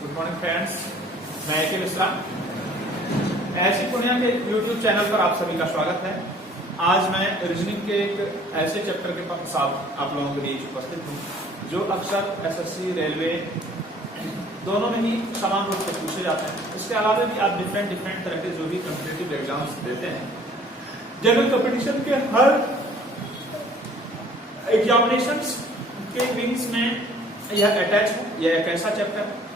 Good morning friends, मैं AK Mishra. ऐसी पूर्णिया के YouTube चैनल पर आप सभी का स्वागत है। आज मैं रीजनिंग के एक ऐसे चैप्टर के साथ आप लोगों के बीच उपस्थित हूँ जो अक्सर SSC, रेलवे दोनों में ही समान रूप से पूछे जाते हैं। इसके अलावा भी आप डिफरेंट तरह के जो भी कॉम्पिटिटिव एग्जाम्स देते हैं, जनरल कॉम्पिटिशन के हर एग्जामिनेशंस के विंग्स में यह अटैच है। यह एक ऐसा चैप्टर है,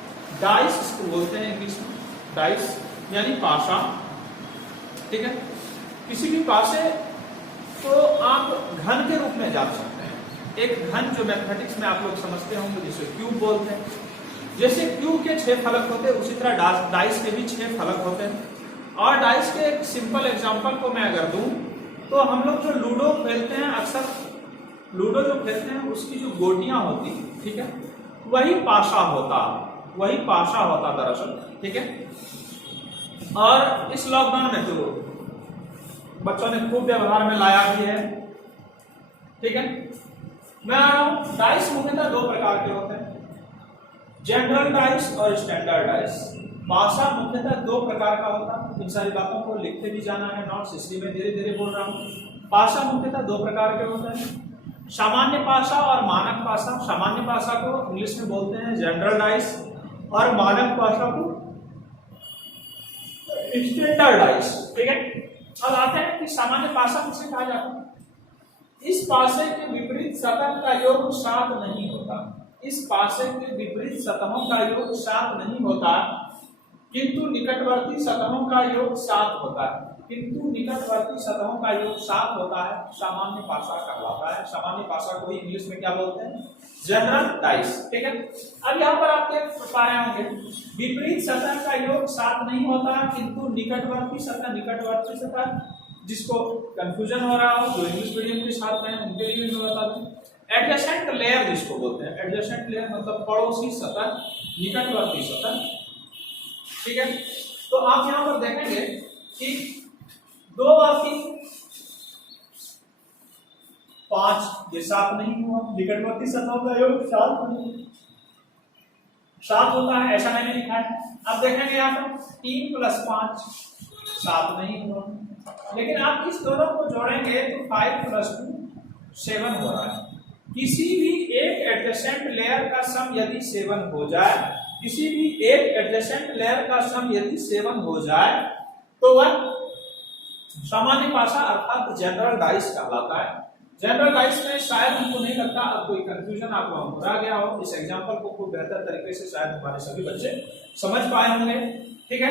डाइस इसको बोलते हैं इंग्लिश में, डाइस यानी पासा। ठीक है, किसी भी पासे को आप घन के रूप में जान सकते हैं। एक घन जो मैथमेटिक्स में आप लोग समझते होंगे जिसे क्यूब बोलते हैं। जैसे क्यूब के 6 फलक होते हैं उसी तरह डाइस के भी 6 फलक होते हैं। और डाइस के एक सिंपल एग्जांपल को मैं अगर दूं तो हम लोग जो लूडो खेलते हैं, अक्सर लूडो जो खेलते हैं उसकी जो गोटियां होती, ठीक है, वही पासा होता दरअसल। ठीक है, और इस लॉकडाउन में तो बच्चों ने खूब व्यवहार में लाया भी है। ठीक है, मैं आ रहा हूं, डाइस मुख्यतः 2 प्रकार के होते हैं, जनरल डाइस और स्टैंडर्ड डाइस। पासा मुख्यतः 2 प्रकार का होता है। इन सारी बातों को लिखते भी जाना है नोट्स, इसलिए मैं धीरे धीरे बोल रहा हूं। पासा मुख्यतः 2 प्रकार के होते हैं, सामान्य पासा और मानक पासा। सामान्य पासा को इंग्लिश में बोलते हैं जनरल डाइस और मानक पासा को स्टैंडर्ड डाइस। ठीक है, अब आते हैं कि सामान्य पासा किसे कहा जाता है। इस पासे के विपरीत सतह का योग 7 नहीं होता। इस पासे के विपरीत सतहों का योग 7 नहीं होता, किंतु निकटवर्ती सतहों का योग 7 होता है। किंतु निकटवर्ती सतहों का योग 7 होता है, सामान्य पासा कहलाता है। सामान्य पासा को ही इंग्लिश में क्या बोलते हैं, जनरल डाइस। ठीक है, अब यहाँ पर आप देख पा रहे होंगे विपरीत सतह का योग 7 नहीं होता, किंतु निकटवर्ती सतह जिसको कंफ्यूजन हो रहा हो, जो इंग्लिश मीडियम के साथ हैं उनके लिए मैं बता दूं, एडजेसेंट लेयर जिसको बोलते हैं। एडजेसेंट लेयर मतलब पड़ोसी सतह, निकटवर्ती सतह। ठीक है, तो आप यहाँ पर देखेंगे कि 2 और 3 5 ये 7 नहीं हुआ, निकटवर्ती सतहों का योग 7 होता है, ऐसा मैंने लिखा है। अब देखेंगे यहाँ पर 3 + 5 7 नहीं हुआ, लेकिन आप इस दोनों को जोड़ेंगे तो 5 + 2 7 हो रहा है। किसी भी एक एडजेसेंट लेयर का सम यदि 7 हो जाए, किसी भी एक एडजेसेंट लेयर का सम यदि 7 हो जाए तो वह सामान्य पासा अर्थात जनरल डाइस कहलाता है। जनरल डाइस में शायद हमको नहीं लगता अब कोई कंफ्यूजन आप लोगों को आ गया हो। इस एग्जांपल को खूब बेहतर तरीके से शायद हमारे सभी बच्चे समझ पाए होंगे। ठीक है,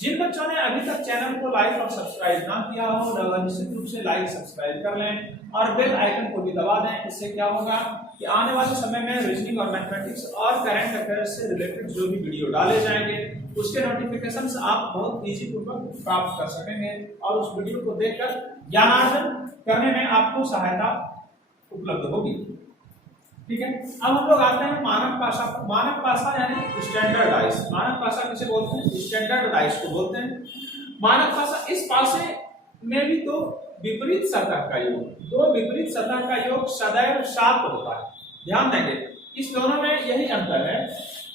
जिन बच्चों ने अभी तक चैनल को लाइक और सब्सक्राइब ना किया हो, निश्चित रूप से लाइक सब्सक्राइब कर लें और बेल आइकन को भी दबा दें। इससे क्या होगा कि आने वाले समय में रीजनिंग और मैथमेटिक्स और करंट अफेयर्स से रिलेटेड जो भी वीडियो डाले जाएंगे उसके नोटिफिकेशंस आप बहुत इजी पूर्वक प्राप्त कर सकेंगे और उस वीडियो को देखकर ज्ञानार्जन करने में आपको सहायता उपलब्ध होगी। ठीक है, अब हम लोग आते हैं मानक पासा। मानक पासा यानी स्टैंडर्ड डाइस। मानक पासा किसे बोलते हैं, स्टैंडर्ड डाइस को बोलते हैं। मानक पासा, इस पासे में भी तो विपरीत सतह का योग, 2 विपरीत सतह का योग सदैव 7 होता है। ध्यान देंगे, इस दोनों में यही अंतर है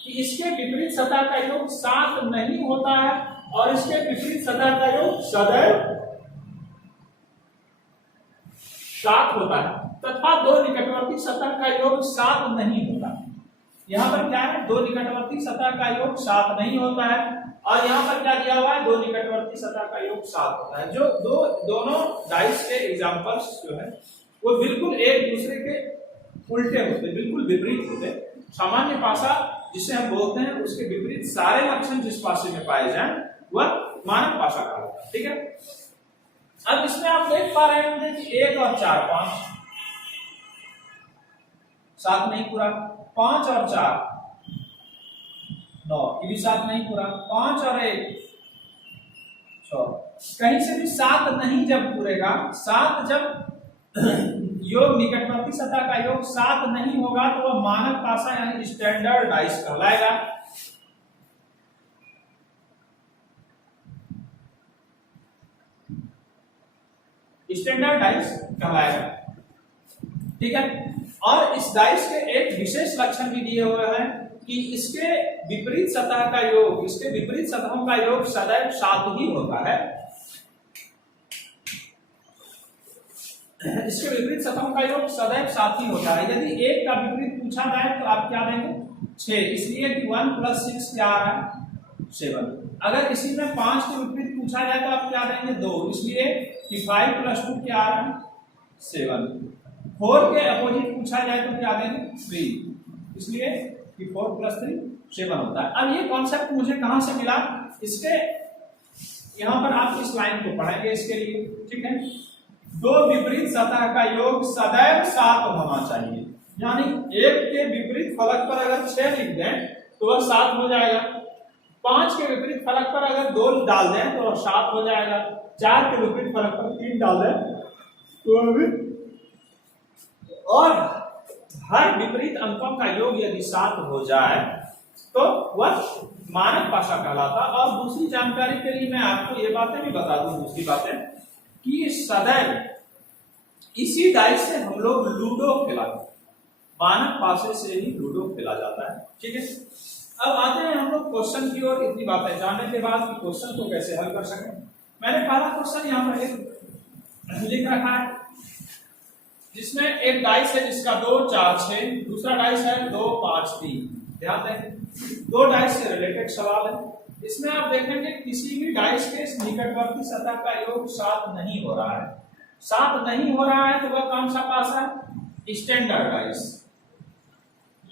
कि इसके विपरीत सतह का योग 7 नहीं होता है और इसके विपरीत सतह का योग सदैव 7 होता है, तथा 2 निकटवर्ती सतह का योग 7 नहीं होता। यहाँ पर क्या है, 2 निकटवर्ती सतह का योग 7 नहीं होता है और यहाँ पर क्या दिया हुआ है, 2 निकटवर्ती सतह का योग 7 होता है। जो दोनों डाइस के एग्जांपल्स जो है वो बिल्कुल एक दूसरे के उल्टे होते, बिल्कुल विपरीत होते। सामान्य पासा जिसे हम बोलते हैं उसके विपरीत सारे लक्षण जिस पासे में पाए जाएं वह मानक पासा कहलाता है। ठीक है, अब इसमें आप देख पा रहे होंगे कि 1 और 4 5 7 नहीं पूरा, 5 और 4 9 ये भी 7 नहीं पूरा, 5 और 1 6, कहीं से भी 7 नहीं जब पूरेगा, 7 जब योग निकटवर्ती सतह का योग 7 नहीं होगा तो वह मानक पासा यानी स्टैंडर्ड डाइस कहलाएगा। स्टैंडर्ड डाइस कहलाएगा। ठीक है, और इस डाइस के एक विशेष लक्षण भी दिए हुए हैं कि इसके विपरीत सतह का योग, इसके विपरीत सतहों का योग सदैव 7 ही होता है। इसके विपरीत सतहों का योग सदैव 7 ही होता है। यदि 1 का विपरीत पूछा जाए तो आप क्या देंगे? 6, इसलिए कि 1 + 6 क्या आ रहा है? 7। अगर इसी में 5 के विपरीत पूछा जाए तो आप क्या देंगे? 2, इसलिए कि 5 + 2 क्या आ रहा है? 7। 4 के अपोजिट पूछा जाए तो क्या देंगे? 3, इसलिए कि 4 + 3 7 होता है। अब ये कॉन्सेप्ट मुझे कहां से मिला? इसके यहां पर आप इस लाइन को पढ़ेंगे इसके लिए, ठीक है। दो विपरीत सतह का योग सदैव 7 होना चाहिए, यानी 1 के विपरीत फलक पर अगर 6 लिख दें तो वह 7 हो जाएगा। 5 के विपरीत फलक पर अगर 2 डाल दें तो वह 7 हो जाएगा। 4 के विपरीत फलक पर 3 डाल दें तो वह भी, और हर विपरीत अंकों का योग यदि 7 हो जाए तो वह मानक पासा कहलाता। और दूसरी जानकारी के लिए मैं आपको ये बातें भी बता दूं, दूसरी बातें कि सदैव इसी डाइस से हम लोग लूडो खेलाते हैं, मानक पासे से ही लूडो खेला जाता है, ठीक है। अब आते हैं हम लोग क्वेश्चन की ओर। इतनी बातें जानने के बाद कि क्वेश्चन को कैसे हल कर सकें, मैंने पहला क्वेश्चन यहाँ पर लिख रखा है जिसमें एक डाइस है जिसका 2 4 6, दूसरा डाइस है 2 5 3। ध्यान दें, 2 डाइस से रिलेटेड सवाल है। इसमें आप देखेंगे किसी भी डाइस के निकटवर्ती सतह का योग 7 नहीं हो रहा है। 7 नहीं हो रहा है तो वह कौन सा पासा है? स्टैंडर्ड डाइस,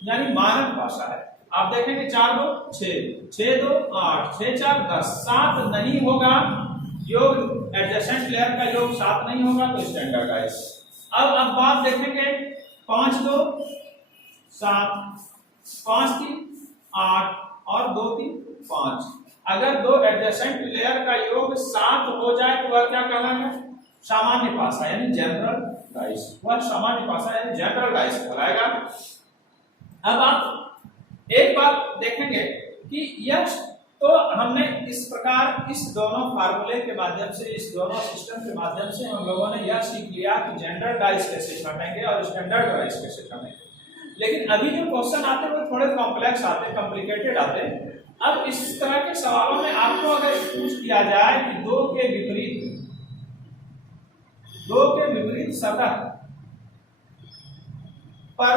यानी मानक पासा है। आप देखेंगे 4 2 6, 6 2 8, 6 4 10, 7 नहीं होगा योग, एडजेसेंट लेयर का योग 7 नहीं होगा तो स्टैंडर्ड डाइस। अब आप देखेंगे 5 2 7, 5 3 8 और 2 3 5। अगर 2 एडजेसेंट लेयर का योग 7 हो जाए तो वह क्या कहलाएगा? सामान्य पासा, यानी जनरल डाइस। वह सामान्य पासा यानी जनरल डाइस कहलाएगा। अब आप एक बात देखेंगे कि यह तो हमने इस प्रकार इस दोनों फार्मूले के माध्यम से, इस दोनों सिस्टम के माध्यम से हम लोगों ने यह सीख लिया कि जनरल डाइस कैसे छाटेंगे और स्टैंडर्ड डाइस कैसे छाटेंगे। लेकिन अभी जो क्वेश्चन आते हैं वो थोड़े कॉम्प्लेक्स आते हैं, कॉम्प्लिकेटेड आते हैं। अब इस तरह के सवालों में आपको अगर पूछ दिया जाए कि 2 के विपरीत सतह पर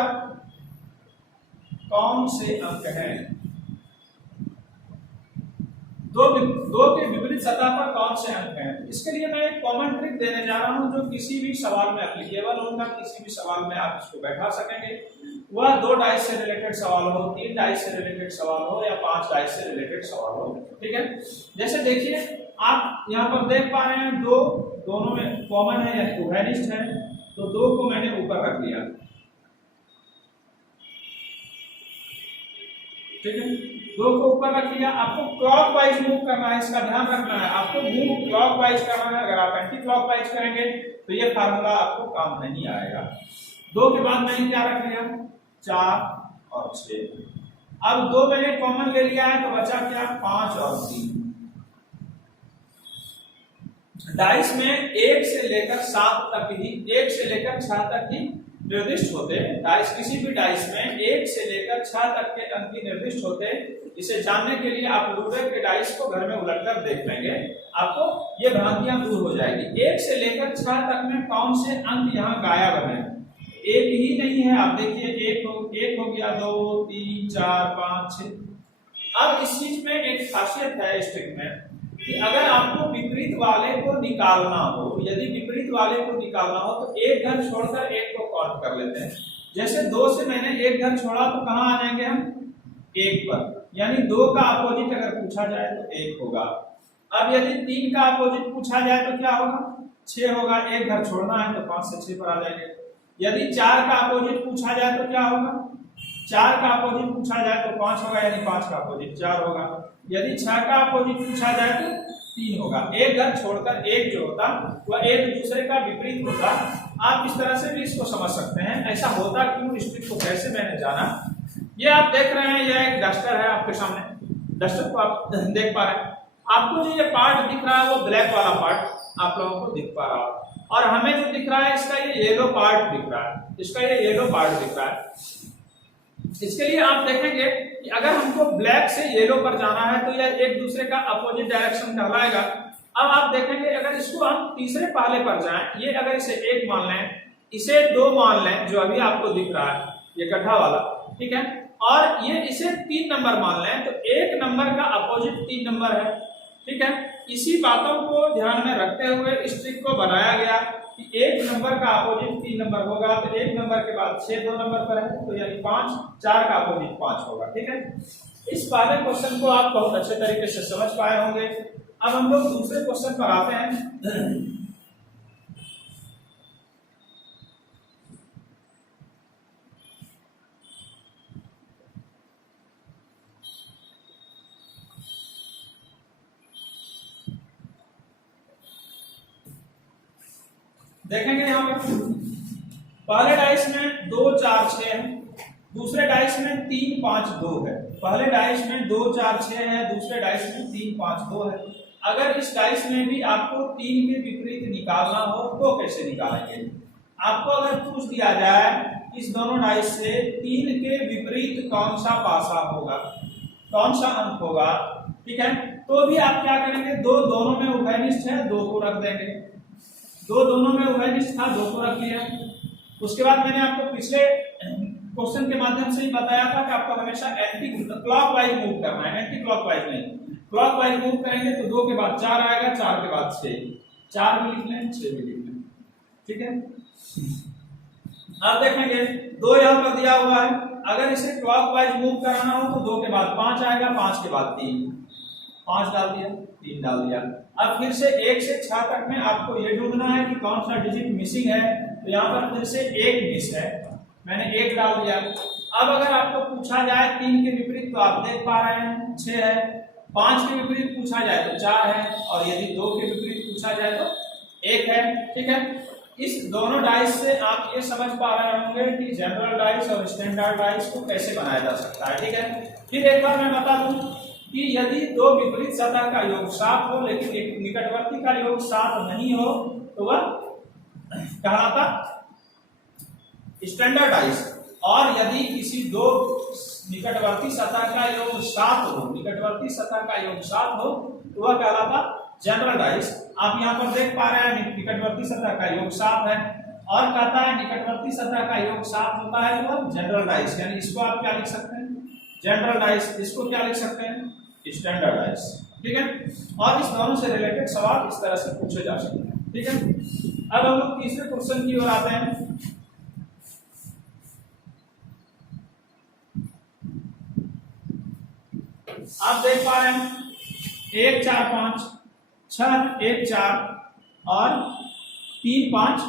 कौन से अंक हैं, 2 के विपरीत सतह पर कौन से अंक हैं, इसके लिए मैं एक कॉमन ट्रिक देने जा रहा हूं जो किसी भी सवाल में एप्लीकेबल होगा। किसी भी सवाल में आप इसको बैठा सकेंगे, वह 2 डाइस से रिलेटेड सवाल हो, 3 डाइस से रिलेटेड सवाल हो या 5 डाइस से रिलेटेड सवाल हो, ठीक है। जैसे देखिए आप यहाँ पर देख पा रहे हैं 2 दोनों में कॉमन है या कोहेनिस्ट है, तो 2 को मैंने ऊपर रख लिया, ठीक है। 2 को ऊपर रख लिया। आपको क्लॉकवाइज मूव करना है, इसका ध्यान रखना है। आपको मूव क्लॉकवाइज करना है। अगर आप एंटी क्लॉकवाइज करेंगे तो ये फार्मूला आपको काम नहीं आएगा। 2 के बाद मैंने क्या रख लिया? 4 और 6। अब 2 मैंने कॉमन ले लिया है तो बचा क्या? 5 और 3। डाइस में 1 से लेकर 7 तक ही, 1 से लेकर 6 तक ही निर्दिष्ट होते हैं। डाइस, किसी भी डाइस में 1 से लेकर 6 तक के अंक ही निर्दिष्ट होते हैं। इसे जानने के लिए आप लूडो के डाइस को घर में उलटकर देख लेंगे, आपको ये भ्रांतियां दूर हो जाएगी। 1 से लेकर 6 तक में कौन से अंक यहाँ गायब हैं? एक ही नहीं है। आप देखिए 1 हो गया, 2 3 4 5 6। अब इस चीज में एक खासियत है इस ट्रिक में कि अगर आपको विपरीत वाले को निकालना हो, यदि विपरीत वाले को निकालना हो तो एक घर छोड़कर एक को काउंट कर लेते हैं। जैसे 2 से मैंने एक घर छोड़ा तो कहां आ जाएंगे हम? 1 पर, यानी 2 का अपोजिट अगर पूछा जाए तो 1 होगा। अब यदि 3 का अपोजिट पूछा जाए तो क्या होगा? 6 होगा। एक घर छोड़ना है तो 5 से 6 पर आ जाएंगे। यदि 4 का अपोजिट पूछा जाए तो क्या होगा? 4 का अपोजिट पूछा जाए तो 5 होगा, यानी 5 का अपोजिट 4 होगा। यदि 6 का अपोजिट पूछा जाए तो 3 होगा। एक घर छोड़कर एक जो होता वह एक दूसरे का विपरीत होता। आप इस तरह से भी इसको समझ सकते हैं। ऐसा होता क्यों, इस ट्रिक को कैसे मैंने जाना। ये आप देख रहे हैं, यह एक डस्टर है आपके सामने। डस्टर को आप देख पा रहे हैं। आपको जो ये पार्ट दिख रहा है वो ब्लैक वाला पार्ट आप लोगों को दिख पा रहा है, और हमें जो दिख रहा है इसका ये येलो पार्ट दिख रहा है। इसका ये येलो पार्ट दिख रहा है। इसके लिए आप देखेंगे कि अगर हमको ब्लैक से येलो पर जाना है तो यह एक दूसरे का अपोजिट डायरेक्शन कहलाएगा। अब आप देखेंगे अगर इसको हम तीसरे पहले पर जाएं, ये अगर इसे 1 मान लें, इसे 2 मान लें, जो अभी आपको दिख रहा है ये गड्ढा वाला, ठीक है, और ये इसे 3 नंबर मान लें, तो 1 नंबर का अपोजिट 3 नंबर है, ठीक है। इसी बातों को ध्यान में रखते हुए इस ट्रिक को बनाया गया कि 1 नंबर का अपोजिट 3 नंबर होगा, तो 1 नंबर के बाद 6 2 नंबर पर है, तो यानी 5, 4 का अपोजिट 5 होगा, ठीक है। इस पहले क्वेश्चन को आप बहुत अच्छे तरीके से समझ पाए होंगे। अब हम लोग दूसरे क्वेश्चन पर आते हैं। देखेंगे यहाँ पर पहले डाइस में 2 4 6 है, दूसरे डाइस में 3 5 2 है। पहले डाइस में 2 4 6 है, दूसरे डाइस में 3 5 2 है। अगर इस डाइस में भी आपको 3 के विपरीत निकालना हो तो कैसे निकालेंगे? आपको अगर पूछ दिया जाए इस दोनों डाइस से 3 के विपरीत कौन सा पासा होगा, कौन सा अंक होगा, ठीक है, तो भी आप क्या करेंगे, दोनों में उभयनिष्ठ है, 2 को रख देंगे। दोनों में उभयनिष्ठ था, 2 को रख लिया। उसके बाद मैंने आपको पिछले क्वेश्चन के माध्यम से ही बताया था कि आपको हमेशा एंटी क्लॉकवाइज मूव करना है, एंटी क्लॉकवाइज नहीं, क्लॉकवाइज मूव करेंगे तो 2 के बाद 4 आएगा, 4 के बाद 6, 4 भी लिख लें, 6 भी लिख लें, ठीक है। अब देखेंगे 2 यहाँ पर दिया हुआ है, अगर इसे क्लॉकवाइज मूव कराना हो तो 2 के बाद 5 आएगा, 5 के बाद 3, 5 डाल दिया, 3 डाल दिया। अब फिर से 1 से 6 तक में आपको ये ढूंढना है कि कौन सा डिजिट मिसिंग है, तो यहाँ पर फिर से 1 मिस है, मैंने 1 डाल दिया। अब अगर आपको पूछा जाए 3 के विपरीत तो आप देख पा रहे हैं 6 है, 5 के विपरीत पूछा जाए तो 4 है, और यदि 2 के विपरीत पूछा जाए तो 1 है, ठीक है। इस दोनों डाइस से आप ये समझ पा रहे होंगे कि जनरल डाइस और स्टैंडर्ड डाइस को कैसे बनाया जा सकता है, ठीक है। फिर एक बार मैं बता दूं कि यदि 2 विपरीत सतह का योग 7 हो लेकिन एक निकटवर्ती का योग 7 नहीं हो तो वह कहलाता स्टैंडर्ड डाइस, और यदि किसी 2 निकटवर्ती सतह का योग 7 हो, निकटवर्ती सतह का योग 7 हो तो वह कहलाता जनरल डाइस। आप यहाँ पर देख पा रहे हैं निकटवर्ती सतह का योग 7 है, और कहता है निकटवर्ती सतह का योग 7 होता है तो जनरल डाइस, यानी इसको आप क्या लिख सकते हैं, जनरल डाइस। इसको क्या लिख सकते हैं, स्टैंडर्ड डाइस, ठीक है। और इस दोनों से रिलेटेड सवाल इस तरह से पूछे जा सकते हैं, ठीक है। अब हम लोग तीसरे क्वेश्चन की ओर आते हैं। आप देख पा रहे हैं 1 4 5 6 1 4 और 3 5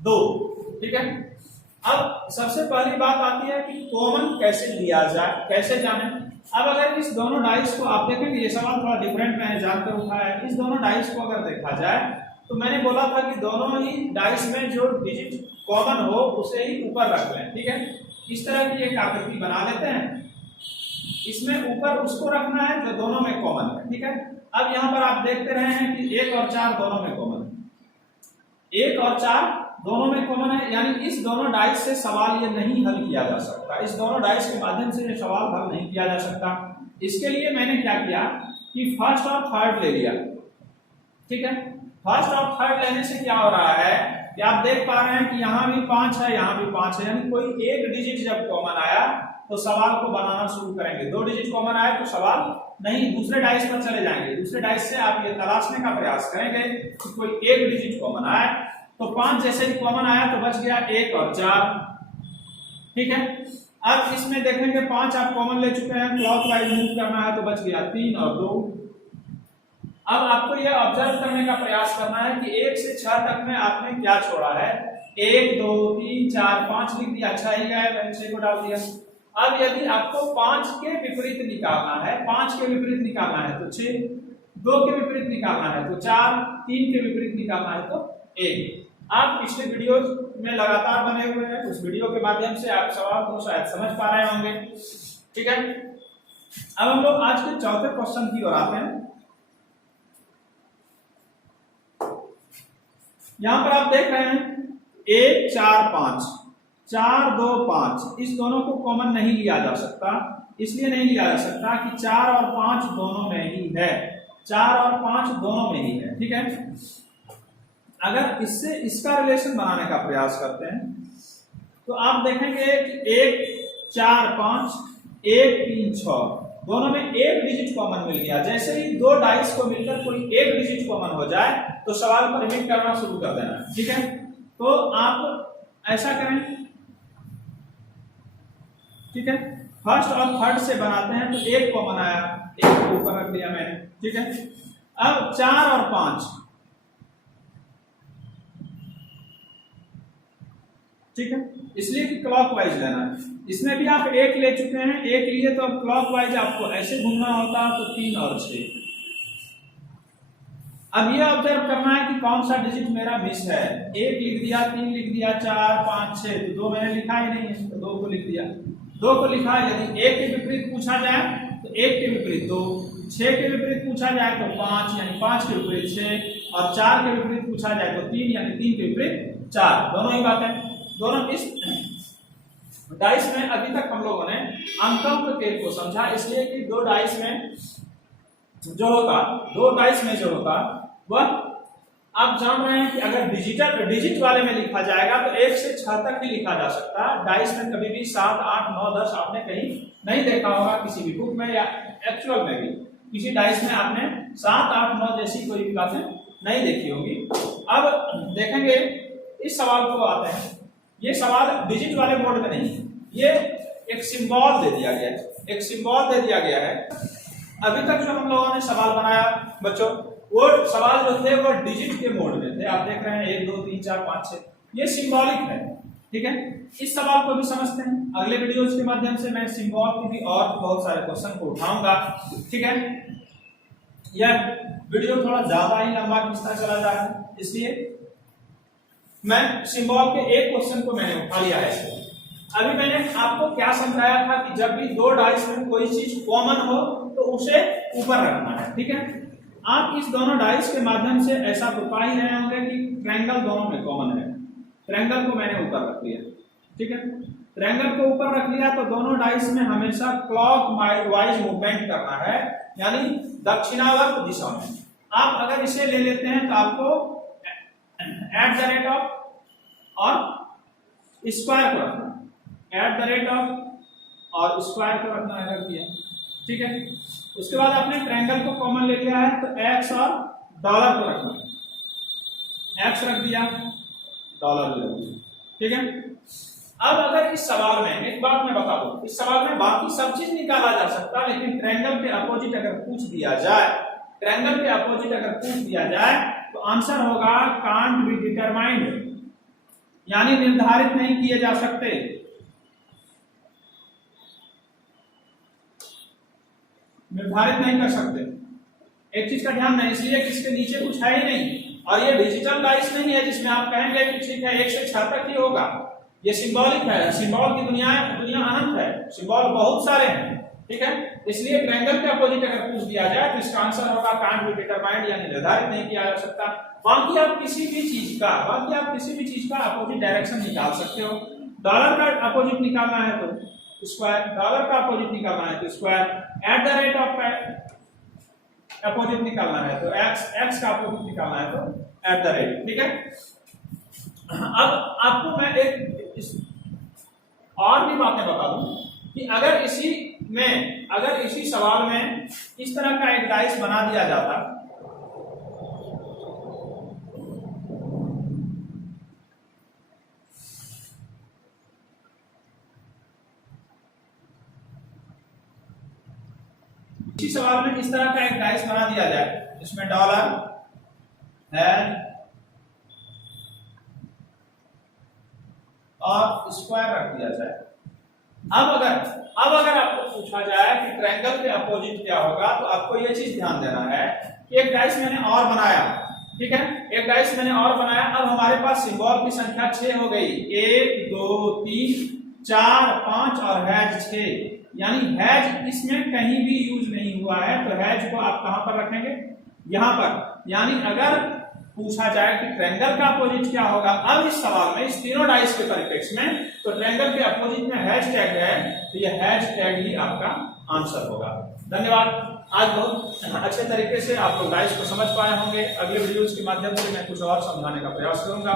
2, ठीक है। अब सबसे पहली बात आती है कि कॉमन कैसे लिया जाए, कैसे जाने। अब अगर इस दोनों डाइस को आप देखेंगे, ये सवाल थोड़ा डिफरेंट मैंने जानकर उठाया है। इस दोनों डाइस को अगर देखा जाए तो मैंने बोला था कि दोनों ही डाइस में जो डिजिट कॉमन हो उसे ही ऊपर रख लें, ठीक है। इस तरह की एक आकृति बना लेते हैं, इसमें ऊपर उसको रखना है जो दोनों में कॉमन है, ठीक है। अब यहाँ पर आप देखते रहे हैं कि 1 और 4 दोनों में कॉमन है, 1 और 4 दोनों में कॉमन है, यानी इस दोनों डाइस से सवाल ये नहीं हल किया जा सकता, इस दोनों डाइस के माध्यम से ये सवाल हल नहीं किया जा सकता। इसके लिए मैंने क्या किया कि फर्स्ट और थर्ड ले लिया, ठीक है। फर्स्ट और थर्ड लेने से क्या हो रहा है कि आप देख पा रहे हैं कि यहाँ भी 5 है, यहाँ भी 5 है, यानी कोई एक डिजिट जब कॉमन आया तो सवाल को बनाना शुरू करेंगे। 2 डिजिट कॉमन आए तो सवाल नहीं, दूसरे डाइस पर चले जाएंगे। दूसरे डाइस से आप ये तलाशने का प्रयास करेंगे कि कोई एक डिजिट कॉमन आए, तो 5 जैसे ही कॉमन आया तो बच गया 1 और 4, ठीक है। अब इसमें देखेंगे 5 आप कॉमन ले चुके हैं, क्लॉकवाइज मूव करना है तो बच गया 3 और 2। अब आपको यह ऑब्जर्व करने का प्रयास करना है कि 1 से 6 तक में आपने क्या छोड़ा है, 1 2 3 4 5 लिख दिया, अच्छा ही है, मैंने 6 को डाल दिया। अब यदि आपको 5 के विपरीत निकालना है, 5 के विपरीत निकालना है तो 6, 2 के विपरीत निकालना है तो 4, 3 के विपरीत निकालना है तो 1। आप पिछले वीडियो में लगातार बने हुए हैं, उस वीडियो के माध्यम से आप सवाल को शायद समझ पा रहे होंगे, ठीक है। अब हम लोग आज के चौथे क्वेश्चन की ओर आते हैं। यहां पर आप देख रहे हैं 1 4 5 4 2 5 इस दोनों को कॉमन नहीं लिया जा सकता। इसलिए नहीं लिया जा सकता कि 4 और 5 दोनों में ही है, 4 और 5 दोनों में ही है, ठीक है। अगर इससे इसका रिलेशन बनाने का प्रयास करते हैं तो आप देखेंगे कि 1 4 5 1 3 6 दोनों में एक डिजिट कॉमन मिल गया। जैसे ही दो डाइस को मिलकर कोई एक डिजिट कॉमन हो जाए तो सवाल को रिपीट करना शुरू कर देना, ठीक है। तो आप ऐसा करें, ठीक है। फर्स्ट और थर्ड से बनाते हैं तो एक कॉमन आया, एक को ऊपर रख दिया मैंने, ठीक है। अब 4 और 5, ठीक है, इसलिए कि क्लॉकवाइज लेना है। इसमें भी आप एक ले चुके हैं, एक लिए तो अब क्लॉकवाइज आपको ऐसे घूमना होता तो 3 और 6। अब ये ऑब्जर्व करना है कि कौन सा डिजिट मेरा मिस है। 1 लिख दिया, 3 लिख दिया, 4 5 6, तो 2 मैंने लिखा ही नहीं है तो 2 को लिख दिया। 2 को लिखा है, यदि 1 के विपरीत पूछा जाए तो 1 के विपरीत 2, 6 के विपरीत पूछा जाए तो 5 यानी 5 के विपरीत 6, और 4 के विपरीत पूछा जाए तो 3 यानी 3 के विपरीत 4। दोनों ही बातें, दोनों इस डाइस में अभी तक हम लोगों ने अंकों के खेल को समझा, इसलिए कि दो डाइस में जो होगा वह आप जान रहे हैं कि अगर डिजिट वाले में लिखा जाएगा तो 1 से 6 तक ही लिखा जा सकता है। डाइस में कभी भी 7 8 9 10 आपने कहीं नहीं देखा होगा, किसी भी बुक में या एक्चुअल में भी किसी डाइस में आपने 7 8 9 जैसी कोई भी बातें नहीं देखी होगी। अब देखेंगे इस सवाल को आते हैं। ये सवाल डिजिट वाले मोड में नहीं, ये एक सिंबल दे दिया गया है, एक सिंबल दे दिया गया है। अभी तक जो हम लोगों ने सवाल बनाया बच्चों, वो सवाल जो थे वो डिजिट के मोड में थे। आप देख रहे हैं 1 2 3 4 5 6, ये सिंबॉलिक है, ठीक है। इस सवाल को भी समझते हैं। अगले वीडियोस के माध्यम से मैं सिंबल के भी और बहुत सारे क्वेश्चन को उठाऊंगा, ठीक है। यह वीडियो थोड़ा ज्यादा ही लंबा खिंचता चला जा रहा है, इसलिए मैं सिंबल के एक क्वेश्चन को मैंने उठा लिया है। अभी मैंने आपको क्या समझाया था कि जब भी दो डाइस में कोई चीज कॉमन हो तो उसे ऊपर रखना है, ठीक है। आप इस दोनों डाइस के माध्यम से ऐसा तो पा ही रहे होंगे कि ट्रायंगल दोनों में कॉमन है। ट्रायंगल को मैंने ऊपर रख लिया, ठीक है। ट्रायंगल को ऊपर रख लिया तो दोनों डाइस में हमेशा क्लॉकवाइज मूवमेंट करना है, यानी दक्षिणावर्त दिशा में। आप अगर इसे ले लेते हैं तो आपको एट द रेट ऑफ और स्क्वायर को रखना, एट द रेट ऑफ और स्क्वायर को रखना है, रख दिया, ठीक है। उसके बाद आपने ट्रायंगल को कॉमन ले लिया है तो एक्स और डॉलर को रखना, एक्स रख दिया, डॉलर भी रख दिया, ठीक है। अब अगर इस सवाल में एक बात मैं बता दूं, इस सवाल में बाकी सब चीज निकाला जा सकता, लेकिन ट्रायंगल के अपोजिट अगर पूछ दिया जाए, ट्रायंगल के अपोजिट अगर पूछ दिया जाए तो आंसर होगा कांट बी डिटरमाइंड, यानी निर्धारित नहीं किए जा सकते। निर्धारित नहीं कर सकते, एक चीज का ध्यान दें, इसलिए कि इसके नीचे कुछ है ही नहीं, और ये डिजिटल डाइस नहीं है जिसमें आप कहेंगे कि ठीक है 1 से 6 तक ही होगा। ये सिंबॉलिक है, सिंबल की दुनिया अनंत है, सिंबल बहुत सारे हैं, ठीक है। इसलिए ट्रायंगल के अपोजिट अगर पूछ दिया जाए तो इसका आंसर होगा कांट बी डिटरमाइंड, यानी निर्धारित नहीं किया जा सकता। बाकी आप किसी भी चीज का अपोजिट डायरेक्शन निकाल सकते हो। डॉलर का अपोजिट निकालना है तो स्क्वायर, डॉलर का अपोजिट निकालना है तो square, at the rate of opposite निकालना है तो एक्स का अपोजिट निकालना है तो एट द रेट, ठीक है। अब आपको मैं एक और भी बातें बता दूं कि अगर इसी सवाल में इस तरह का एक डाइस बना दिया जाता, इसी सवाल में इस तरह का एक डाइस बना दिया जाए जिसमें डॉलर है और स्क्वायर रख दिया जाए। अब अगर आपको पूछा जाए कि ट्रायंगल के अपोजिट क्या होगा तो आपको यह चीज ध्यान देना है कि एक डाइस मैंने और बनाया, ठीक है, एक डाइस मैंने और बनाया। अब हमारे पास सिंबल की संख्या 6 हो गई, 1 2 3 4 5 और हैज 6, यानी हैज इसमें कहीं भी यूज नहीं हुआ है, तो हैज को आप कहां पर रखेंगे, यहां पर। यानी अगर पूछा जाए कि ट्रायंगल का अपोजिट क्या होगा, अब इस सवाल में इस तीनों डाइस के परिप्रेक्ष्य में तो ट्रायंगल के अपोजिट में हैशटैग है, तो ये हैशटैग ही आपका आंसर होगा। धन्यवाद। आज बहुत अच्छे तरीके से आप लोग डाइस को समझ पाए होंगे। अगले वीडियोस के माध्यम से मैं कुछ और समझाने का प्रयास करूंगा।